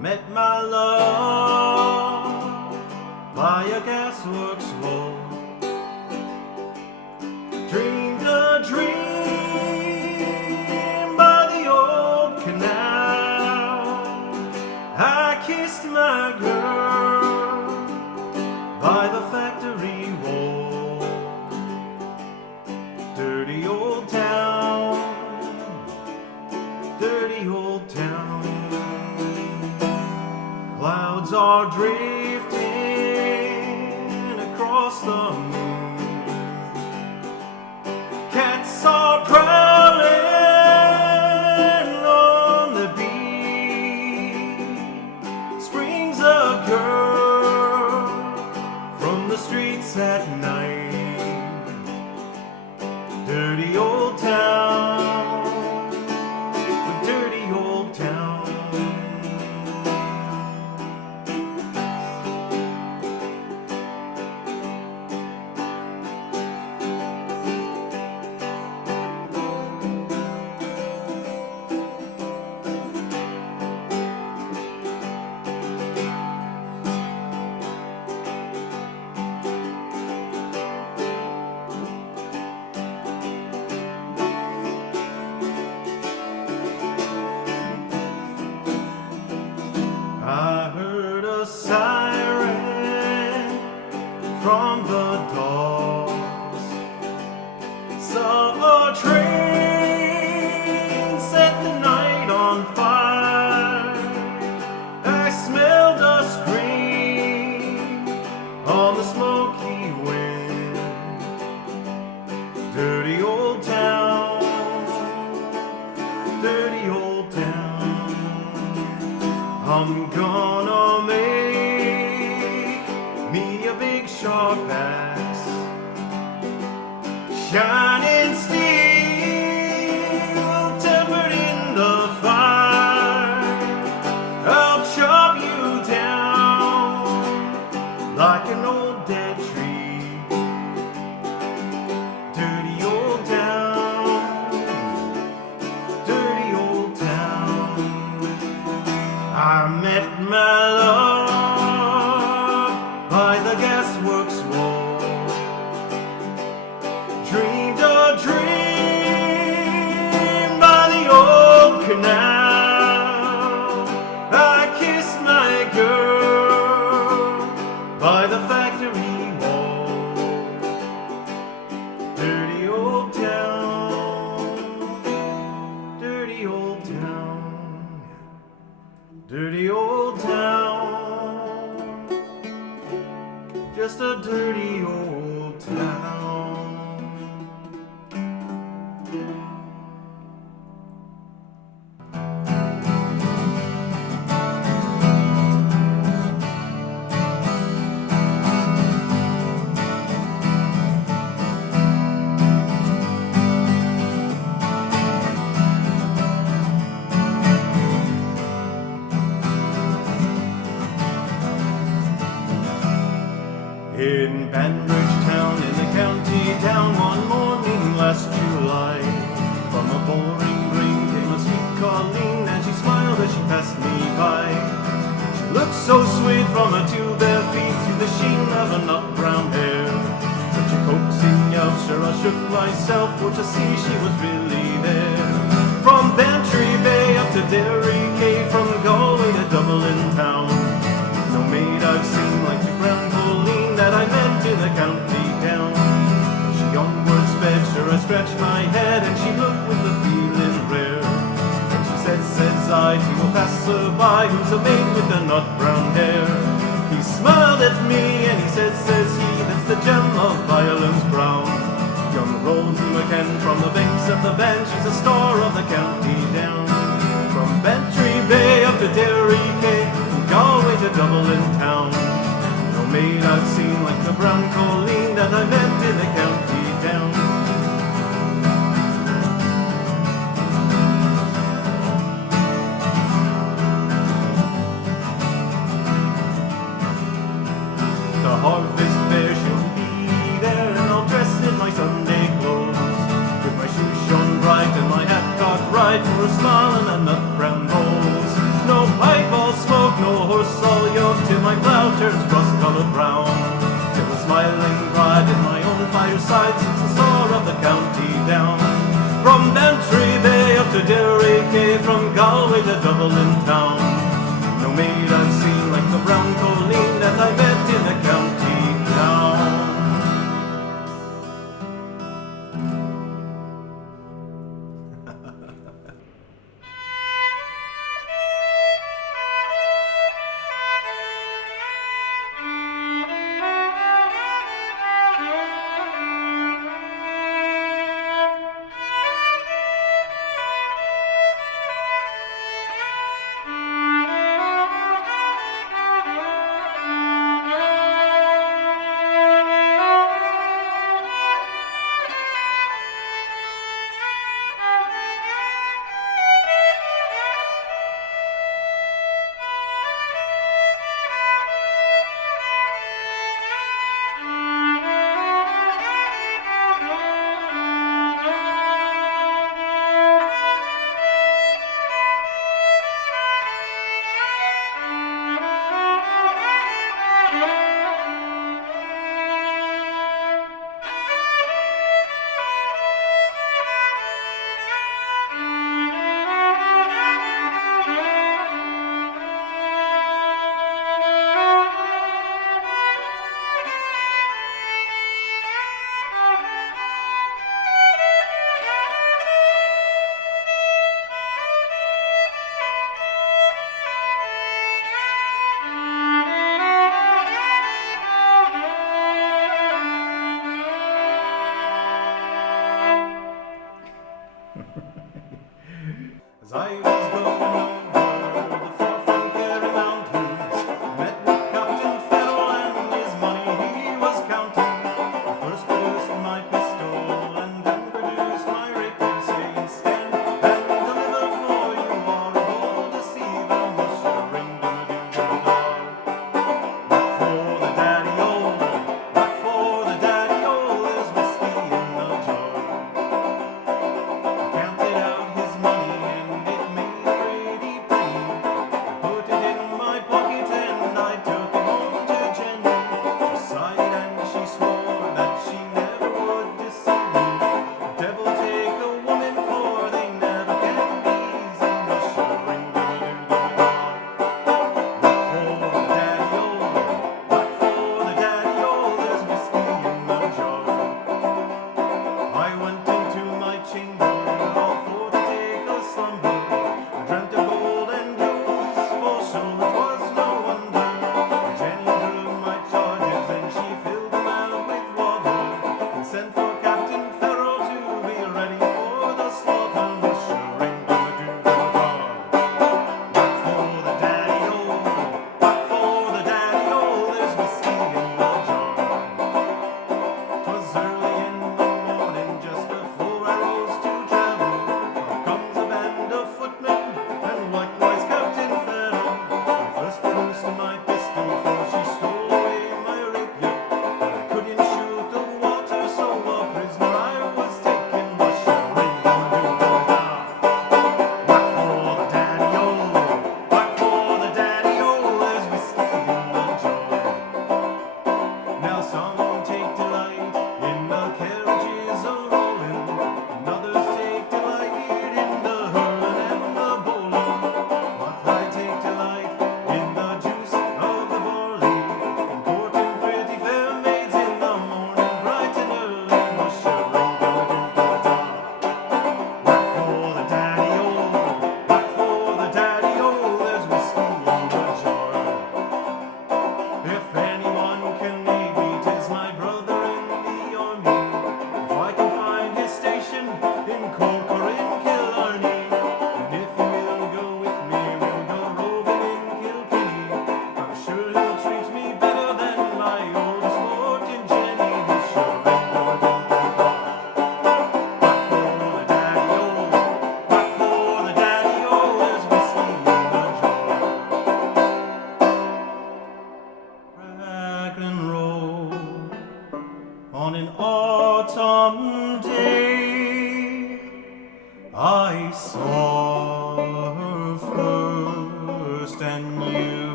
met my love by a gasworks wall. Dreamed a dream by the old canal. I kissed my girl by the factory wall. Dirty old town, dirty old town. Clouds are drifting across the moon. Cats are prowling on the beat. Springs a girl from the streets at night. Dirty old town, dirty old town. I heard a siren from the doors. Saw a train set the night on fire. I smelled a spring on the smoky wind. Dirty old town, dirty old town. I'm gonna make me a big sharp axe, shining steel, tempered in the fire. I'll chop you down like an old dead tree. Dirty old town, dirty old town. I met my love by the gasworks wall. Dreamed a dream by the old canal. I kissed my girl by the factory wall. Dirty old town, dirty old town. Dirty old town, just a dirty old town. In Banjo town, in the county down, one morning last July, from a boring ring came a sweet Colleen, and she smiled as she passed me by. She looked so sweet from her two bare feet to the sheen of her nut brown hair. Such a coaxing yelp, sure I shook myself for to see she was really there. From Bantry Bay up to Derry Quay, from Galway to Dublin town, no maid I've seen like the grand Colleen that I met in the county town. She onward sped, sure I stretched my head, and she looked with a feeling rare. And she says I to a passer-by, who's a maid with the nut brown hair. He smiled at me and he says he, that's the gem of Ireland's crown. Young Rose McCann from the banks of the Banjo, she's a star of the county down. From Bantry Bay up to Derry Quay, from Galway to Dublin town, no maid I've seen like the brown Colleen that I met in the county town. The harvest fair she'll be there, and I'll dress in my Sunday clothes, with my shoes shone bright and my hat cocked right for a smile and a nut brown nose. No pipe I'll smoke Galway to Dublin town. No maid I've seen like the brown Colleen that I met in the county town. As I was going over the far Frontier Mountains, I met with Captain Fiddle and his money he was counting. I first produced my pistol and then produced my rapier, saying, "Stand and deliver, for you are a bold deceiver, muster ring dum-a-doo-dum-a-daw. Whack for the daddy-o, whack for the daddy-o, there's whiskey in the jar." I counted out his money and it made a great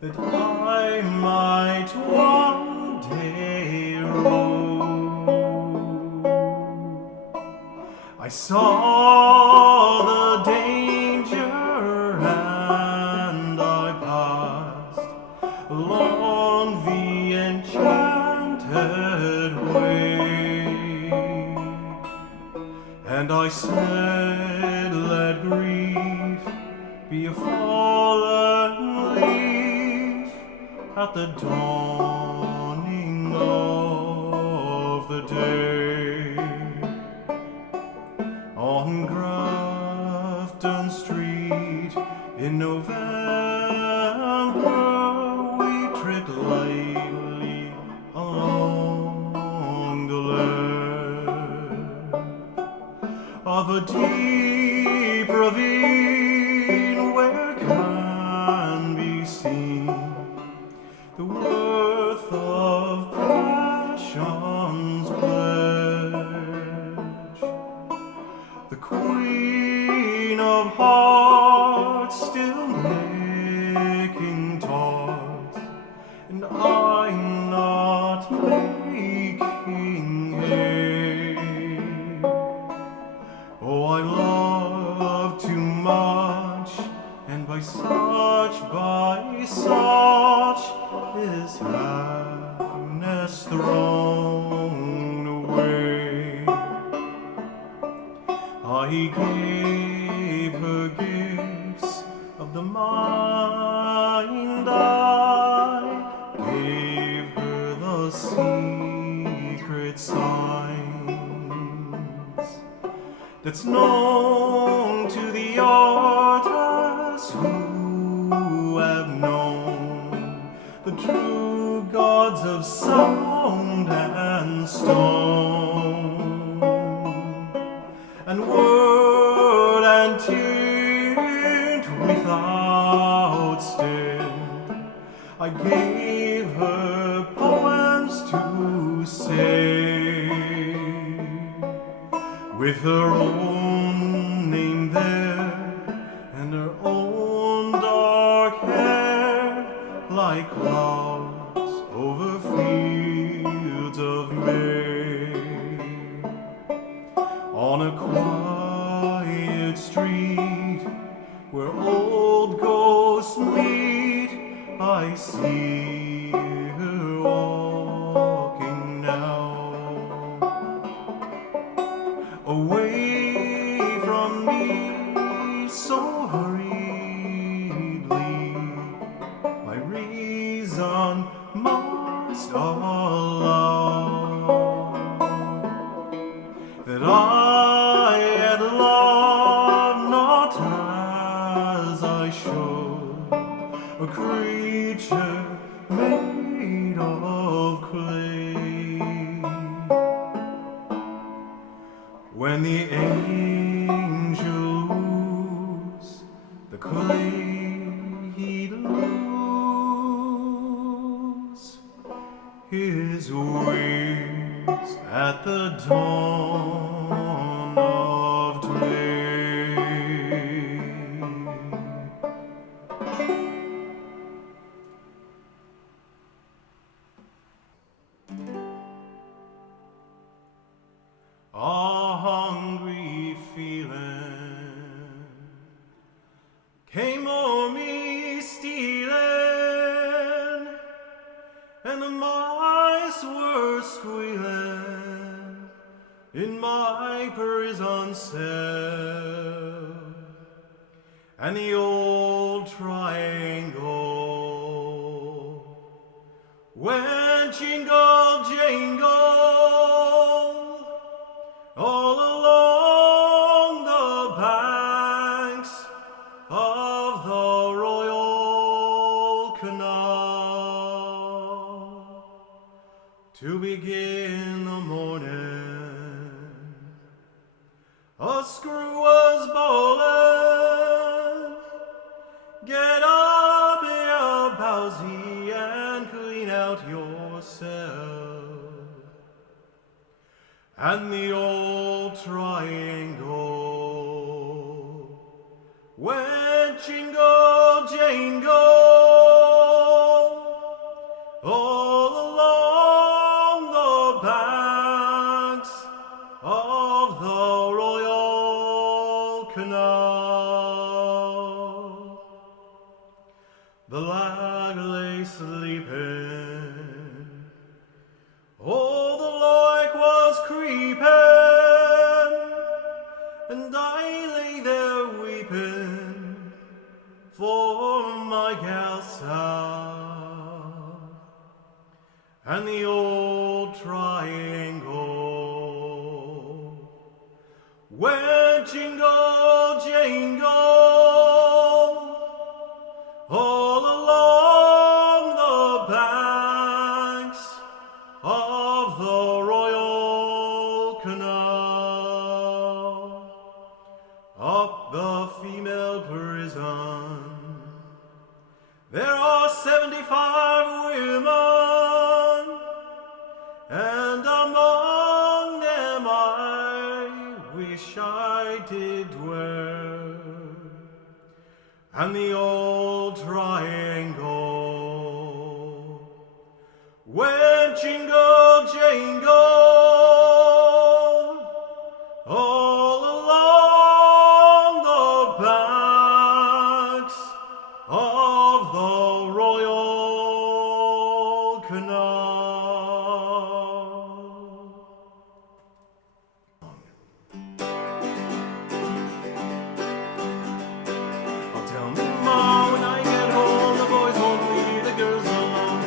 that I might one day rule. I saw the danger and I passed along the enchanted way, and I said, let grief be a fallen leaf at the dawning of the day. On Grafton Street in November we tripped lightly along the lane of a deep ravine where can be seen the worth of passion's pledge. The Queen of Hearts still making tarts, and I not making hay. Oh, I love too much, and by such is happiness thrown away. I gave her gifts of the mind, I gave her the secret signs that's known to the artists who have known the true gods of sound and stone, and word and tint without stint. I gave her poems to say, with her own name there, and her own dark hair, like clouds over fields of May. On a quiet street where old ghosts meet, I see her walking now, away from me so hurriedly. My reason must allow that I had loved not as I should, a creature made of clay. When the angel woos the clay, he'd lose his wings at the dawn of day. A hungry feeling came o'er me stealing, and the mice were squealing in my prison cell, and the old triangle went jingle jangle all along the banks of the Royal Canal to begin the morning. A screw was bowling, get up here, Bowsy, and clean out yourself. And the old triangle went jingle jangle and the old triangle went jingle, jingle all along the banks of the Royal Canal, up the female prison. There are 75 women, and among them I wish I did dwell. And the old triangle went jingle, jingle all along the banks of the Royal Canal. I'll tell me Ma when I get home, the boys won't leave the girls alone.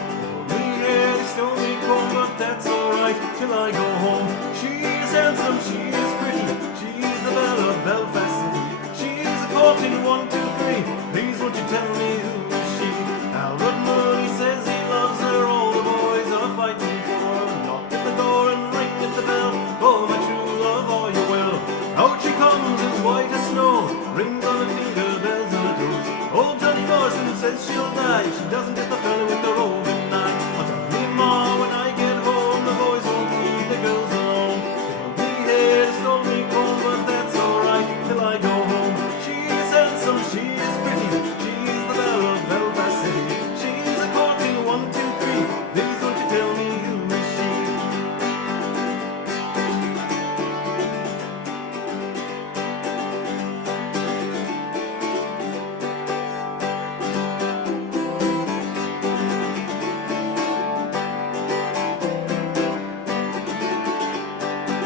They stole me home, but that's alright till I go home. She's handsome, she is pretty, she's the belle of Belfast City. She's a court in 1, 2, 3. Please won't you tell me who is she? Albert Mooney says he loves her, all the boys are fighting for her. Knock at the door and ring at the bell, oh my true love, are you well? Out she comes as white as snow, rings on the finger, bells on the toes. Old Johnny Morrison says she'll die if she doesn't get the fella with the roving eye. I'll tell me Ma when I get home, the boys won't leave the girls alone. They will be here to stole me home, but that's alright till I go home. She's handsome, she is pretty, she's the belle of Belfast City. She's a courting 1, 2, 3. Please won't you tell me who is she?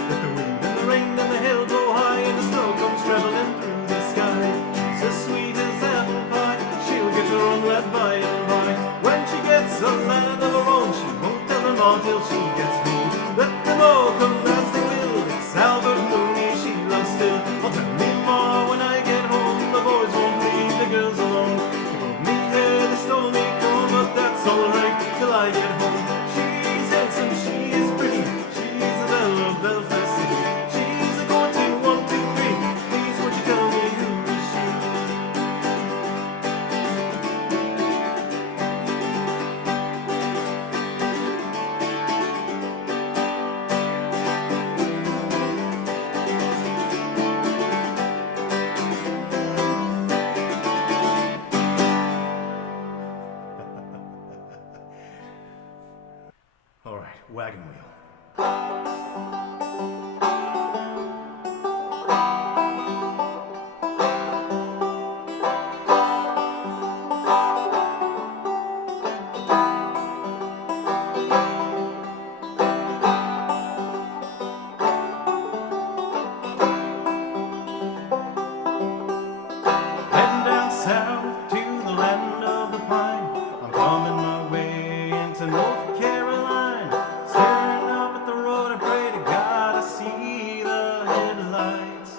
Let the wind and the rain and the hail blow high, and the snow comes traveling through the sky. She's as sweet as apple pie, she'll get her own lad by and by. When she gets a lad of her own, she won't tell them all till she gets home. Let them all come as they will, it's Albert Mooney she loves still. I'll tell me Ma when I get home, the boys won't leave the girls alone. They won't me here, they stole me home, but that's alright till I get home. She's handsome, she is pretty, she's the belle of Belfast City. She's a courting 1, 2, 3. Please won't you tell me who is she? All right, wagon wheel. Heading down south to the land of the pine. I'm coming my way into North Carolina. Staring up at the road, I pray to God I see the headlights.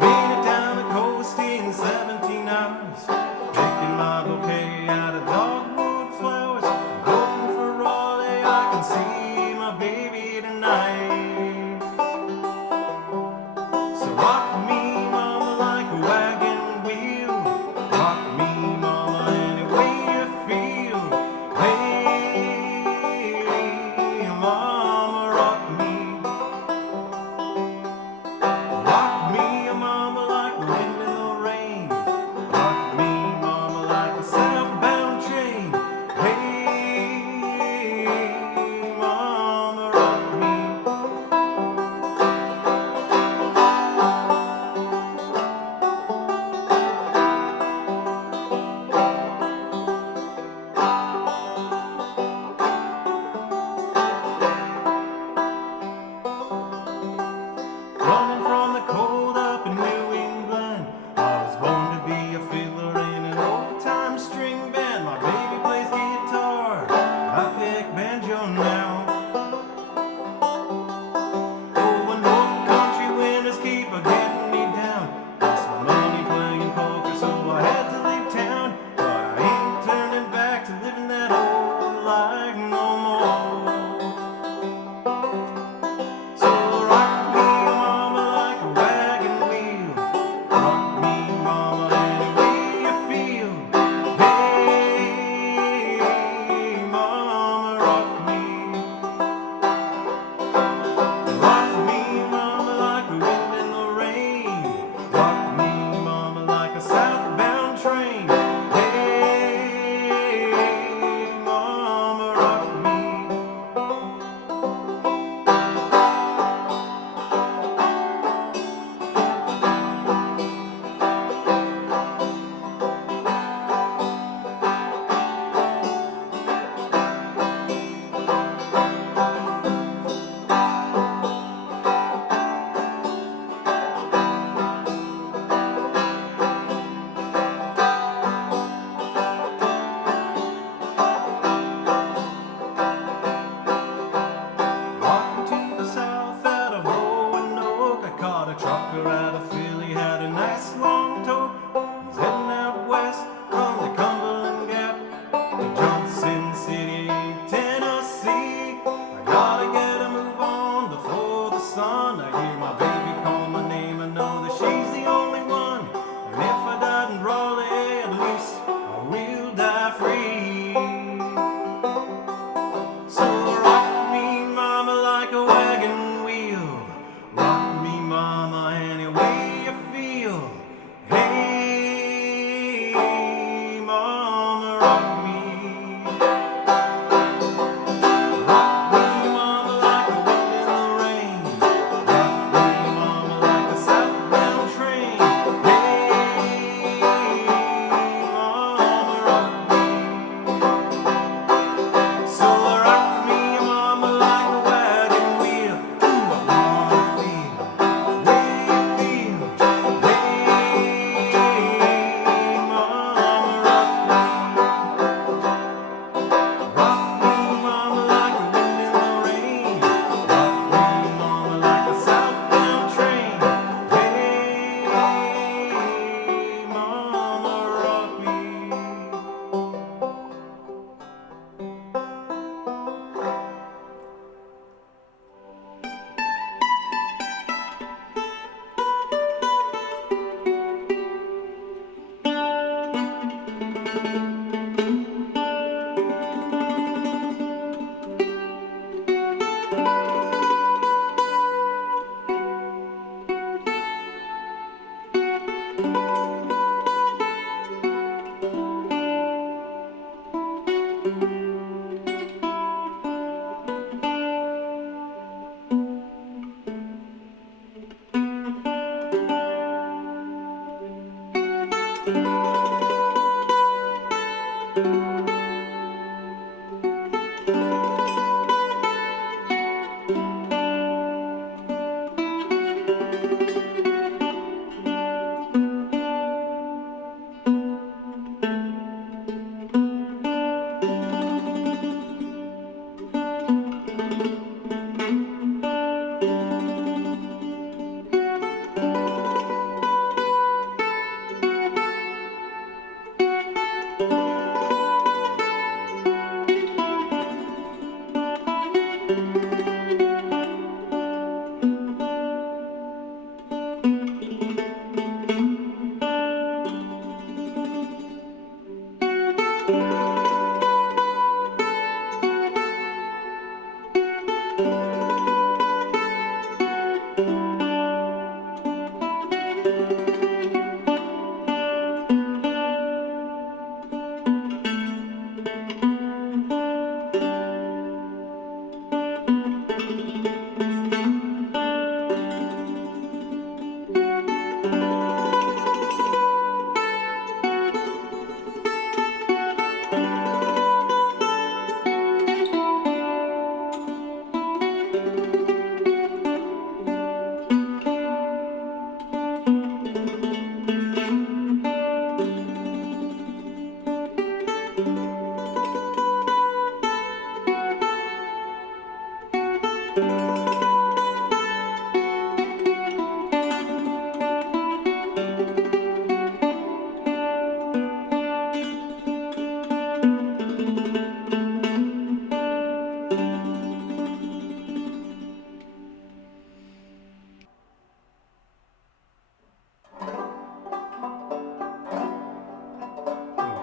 Made it down the coast in 17 hours, picking my bouquet out of dogwood flowers. I'm hoping for Raleigh I can see my baby tonight. So rock me, mama, like a wagon wheel. Rock me, mama, any way you feel. Hey, mama, rock me. Rock me, mama, like the wind in the rain. Rock me, mama, like a southbound train.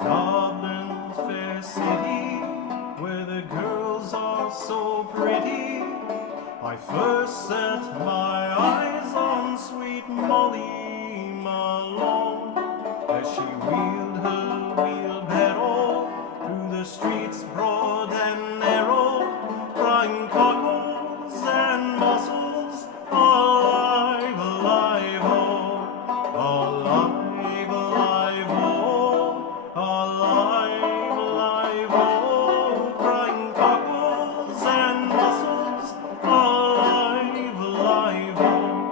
Dublin's fair city, where the girls are so pretty, I first set my eyes on sweet Molly Malone, as she wheeled her wheelbarrow through the streets broad and narrow, crying cockles and mussels, alive, alive, oh, alive, alive, oh, alive, alive, oh, crying cockles and mussels, alive, alive, oh.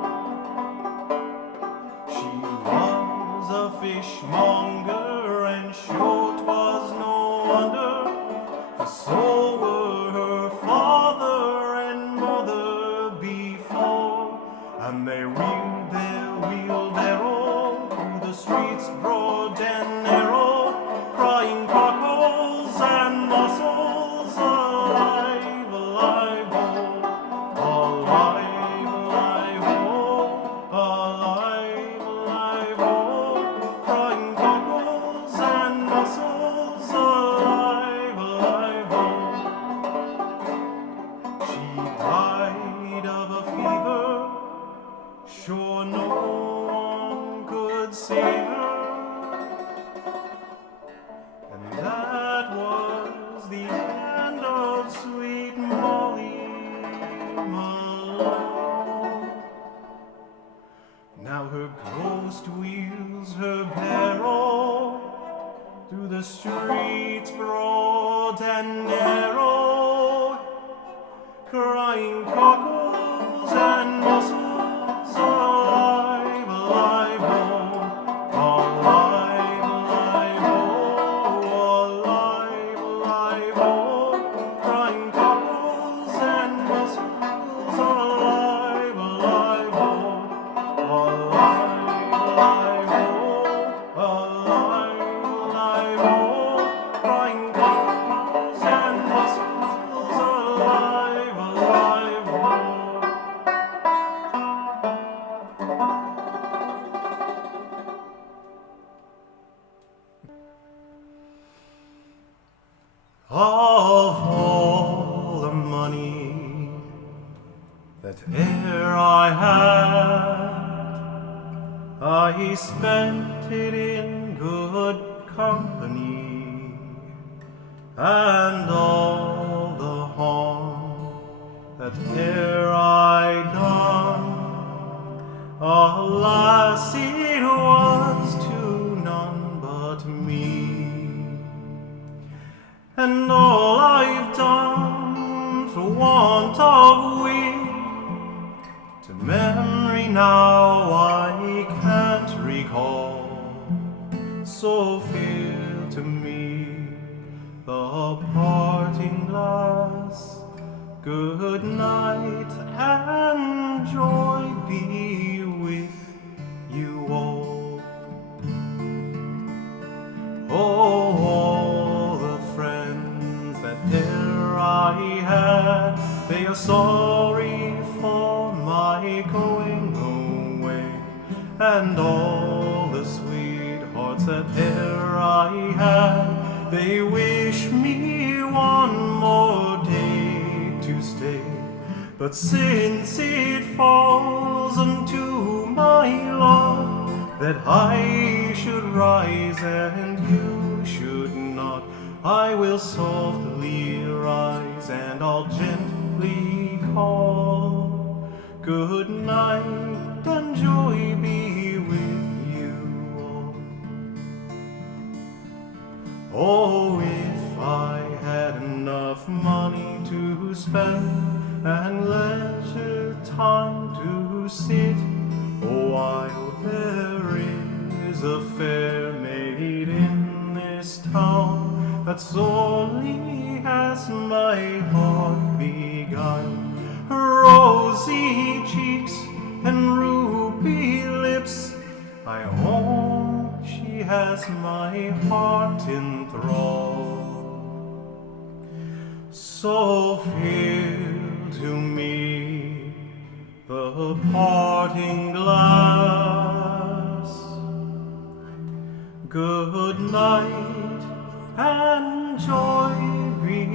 She was a fishmonger, and sure 'twas no wonder, for so were her father and mother before, and they wheeled their wheelbarrow through the streets broad and narrow, crying cockles and mussels, alive, alive, oh, alive, alive, oh, alive, alive, oh, crying cockles and mussels, alive, alive, oh. She died of a fever, sure no one could save her, and that was the end of sweet Molly Malone. Now her ghost wheels her barrow through the streets broad and narrow, crying cockles and mussels, alive, alive, oh, alive, alive, oh, alive, alive, oh, crying cockles and mussels, alive, alive, oh, alive, alive, oh, alive, alive, oh, crying cockles and mussels, alive, alive, oh. Of all the money that e'er I had, I spent it in good company, and all the harm that e'er I done, alas, it was to none but me. And all I've done for want of wit, to memory now I can't recall. So fail to me the parting glass. Good night and joy be with you all. Oh, all the friends that e'er I had, they are sorry for my going away, and all the sweethearts that e'er I had, they wish me one more day to stay. But since it falls unto my lot that I should rise and you should not, I will softly rise and I'll gently call. Good night and joy be with you all. Oh, if I had enough money to spend and leisure time to sit, oh, while there is a fair maid in this town that sorely has my heart beguiled. Her rosy cheeks and ruby lips, I own she has my heart in thrall. So fill to me the parting glass. Good night and joy be